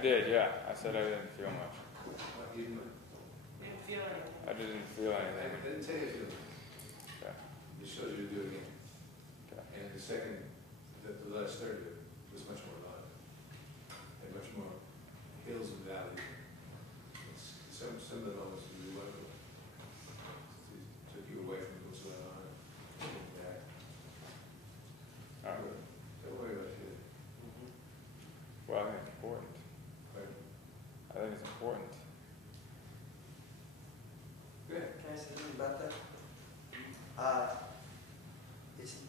did, yeah. I said I didn't feel much. You didn't feel anything. I didn't feel anything. I didn't tell you to feel it. Okay. It shows you to do it again. Okay. And the second, the last third of it was much more alive. And much more hills and valleys. Some of the moments really wonderful. It took you away from what's going on. Back. All right. Don't worry about it. Well, I think it's important. Pardon? I think it's important. Go ahead. Can I say something about that?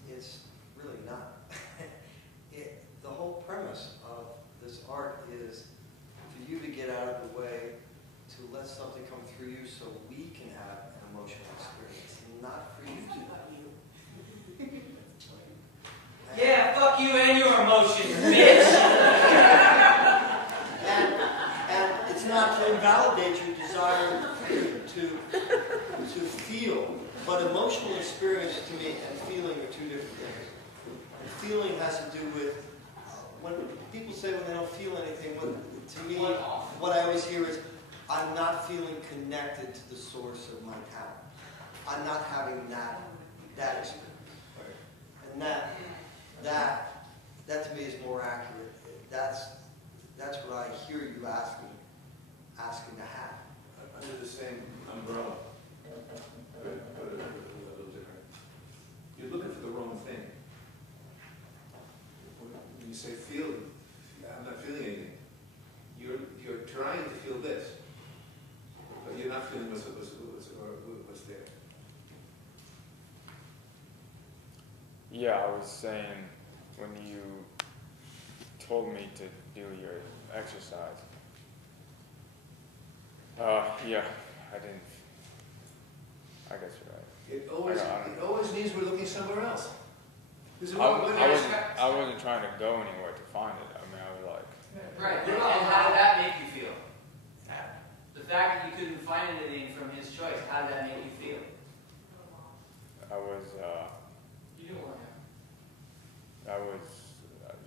It's really not. The whole premise of this art is for you to get out of the way, to let something come through you so we can have an emotional experience, not for you to. Yeah, fuck you and your emotions, bitch. And it's not to invalidate your desire to feel, but emotional experience to me and feeling are two different things. And feeling has to do with, when people say when they don't feel anything, to me, what I always hear is, I'm not feeling connected to the source of my talent. I'm not having that experience. And that to me is more accurate. That's what I hear you asking to have. Under the same umbrella, but a little different. You're looking for the wrong thing. When you say feel, I'm not feeling anything. You're trying to feel this, but you're not feeling what's there. Yeah, I was saying when you told me to do your exercise. Yeah, I didn't. I guess you're right. It always means we're looking somewhere else. I wasn't trying to go anywhere to find it. I mean, I was like. Right. And how did that make you feel? The fact that you couldn't find anything from his choice, how did that make you feel? I was. You didn't want to. I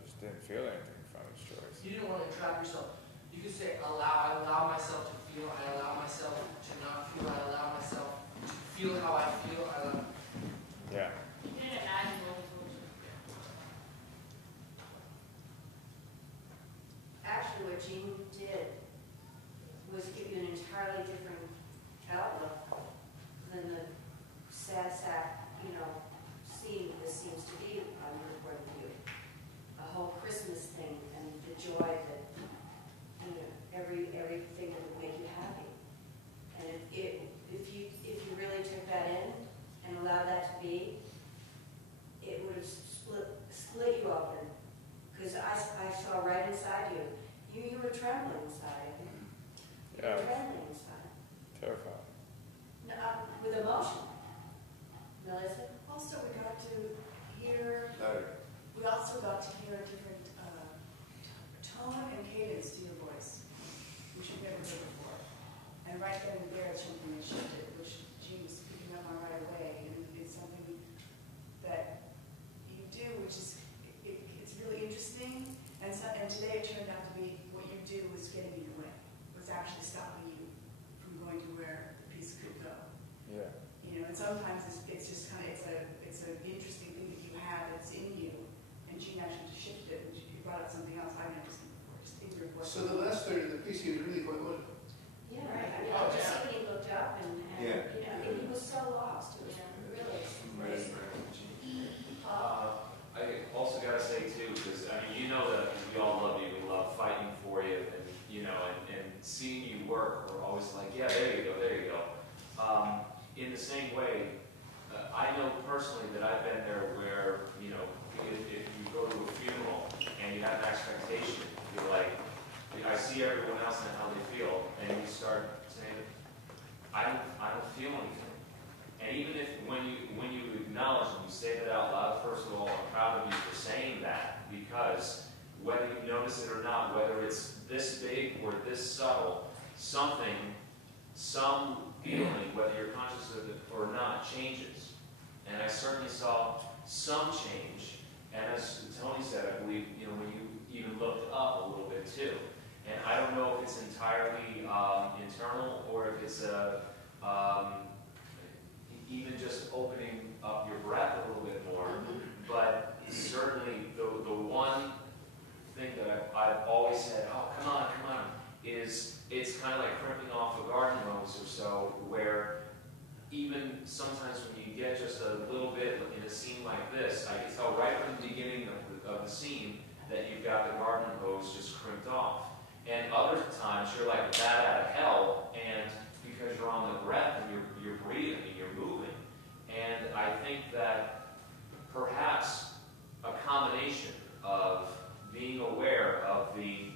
just didn't feel anything from his choice. You didn't want to trap yourself. You could say, I allow myself to feel, I allow myself to not feel, I allow myself to feel how I feel, Yeah. You didn't imagine what was going on. Actually, what Gene did was give you an entirely different outlook than the sad sack, scene this seems to be on your point of view. A whole Christmas thing and the joy that, everything that would make you happy. And if you really took that in and allowed that to be, it would have split you open. Because I saw right inside you. You were trembling inside. Yeah. You were trembling inside. Terrified. No, with emotion. Melissa? Also, we got to hear. We also got to hear a different tone and cadence to your voice, which we've never heard before. And right then and there, it's something that shifted, which Gene was picking up on right away, and it's something that you do, which is it's really interesting. And today it turned out to be what you do was getting in your way, was actually stopping you from going to where the piece could go. Yeah. And sometimes it's just kind of it's an interesting thing that you have that's in you, and Gene actually shifted it, and you brought up something else I've never seen before. Just in your voice. So the last third of the piece, he was really quite wonderful. Yeah, right. I mean, just when he looked up and he was so lost. It was really amazing. I also got to say too, because I mean, that we all love you, we love fighting for you, and seeing you work, we're always like, yeah, there you go. In the same way, I know personally that I've been there where, if you go to a funeral and you have an expectation, you're like, I see everyone else and how they feel, and you start saying, I don't feel anything. And even if when you acknowledge and you say that out loud, first of all, I'm proud of you for saying that, because whether you notice it or not, whether it's this big or this subtle, some feeling, whether you're conscious of it or not, changes. And I certainly saw some change. And as Tony said, I believe, when you even looked up a little bit too. And I don't know if it's entirely internal or if it's even just opening up your breath a little bit more. But certainly the one thing that I've always said, oh, come on, is it's kind of like crimping off a garden hose or so, where even sometimes when you get just a little bit in a scene like this, I can tell right from the beginning of the scene that you've got the garden hose just crimped off. And other times you're like bat out of hell, and because you're on the breath and you're breathing and you're moving. And I think that perhaps a combination of being aware of the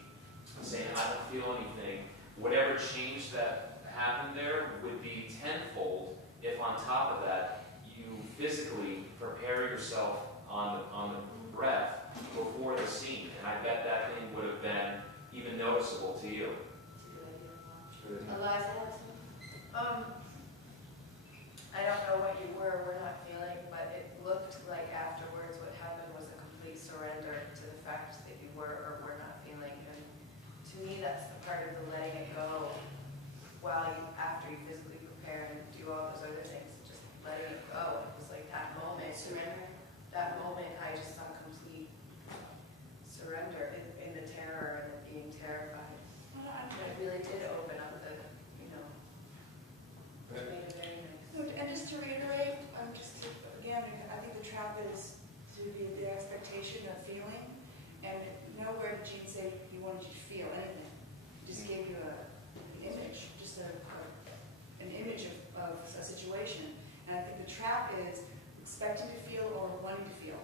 saying, I don't feel anything, whatever change that happened there would be tenfold if on top of that you physically prepare yourself on the breath before the scene. And I bet that thing would have been even noticeable to you. Eliza? I don't know what you were or were not feeling, but it looked like afterwards what happened was a complete surrender to the fact that you were or were not feeling. And to me, that's the part of the letting it go while you, after you physically prepare and do all those other things, just letting it go. It was like that moment, surrender. That moment, I just saw complete surrender in the terror and the being terrified. And it really did open up the, it made it very nice. And just to reiterate, again, I think the trap is to be the expectation of feeling, and nowhere did Gene say he wanted you to feel anything. He just gave you an image, just an image of a situation. And I think the trap is expecting to feel or wanting to feel.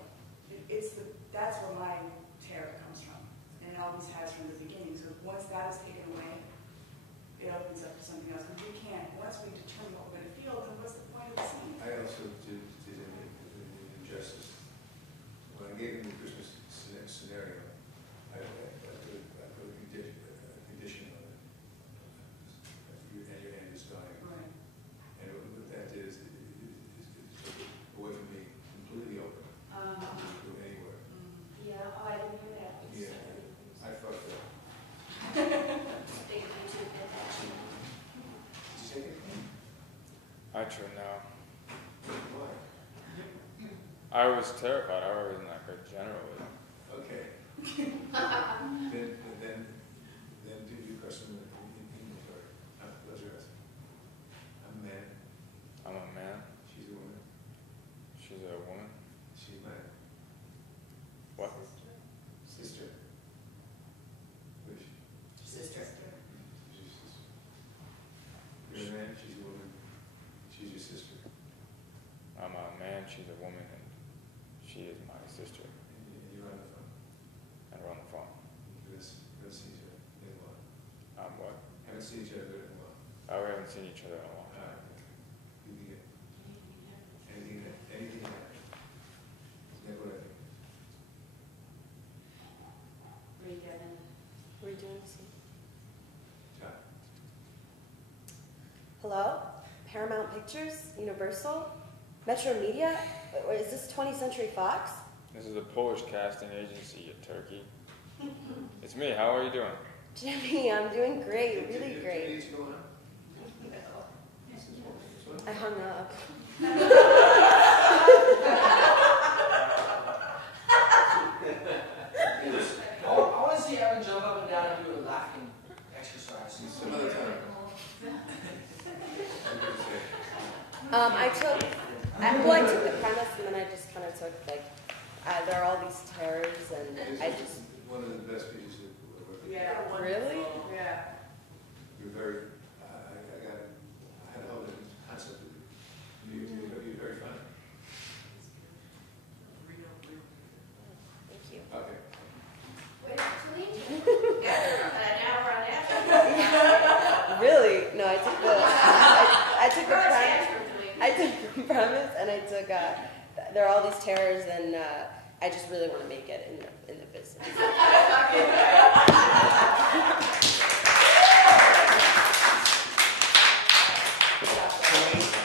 That's where my terror comes from, and it always has from the beginning. So once that is taken away, it opens up to something else. And we can't. Once we determine what we're going to feel, then what's the point of the scene? I also did an injustice. When I gave him the Christmas scenario, I put a condition on it. And your hand is dying. Right. And what that is away from me, completely open. Go anywhere. Yeah, I didn't hear that. Yeah, I fucked up. They could be too good, actually. Did you take it? I true now. Why? I was terrified. I wasn't like her generally. Okay. then do your question in inventory. What's yours? I'm a man. I'm a man. She's a woman. She's a woman. She's my What? sister. Who is she? Sister. She's your sister. You're a man, she's a woman. She's your sister. I'm a man. She's a woman, and she is my sister. And you're on the phone. And we're on the phone. Let's see each other in a while. What? Haven't seen each other in a while. We haven't seen each other in a long time. You can get anything that happens. Isn't that what I think? Were you getting? Were you doing this? John. Hello? Paramount Pictures? Universal? Metro Media? Wait, is this 20th Century Fox? This is a Polish casting agency, you turkey. It's me. How are you doing? Jimmy, I'm doing great, really great. Did you go on? I hung up. I want to see Evan jump up and down and do a laughing exercise. Some other time. I took the premise and then I just kind of took, there are all these terrors and I just... One of the best pieces of work. Yeah. Really? Yeah. You're very, I had a whole different concept of you. You're very funny. Thank you. Okay. Wait, Taleen? Yeah, now we're on that. Really? No, I took the premise and I took, there are all these terrors and I just really want to make it in the business.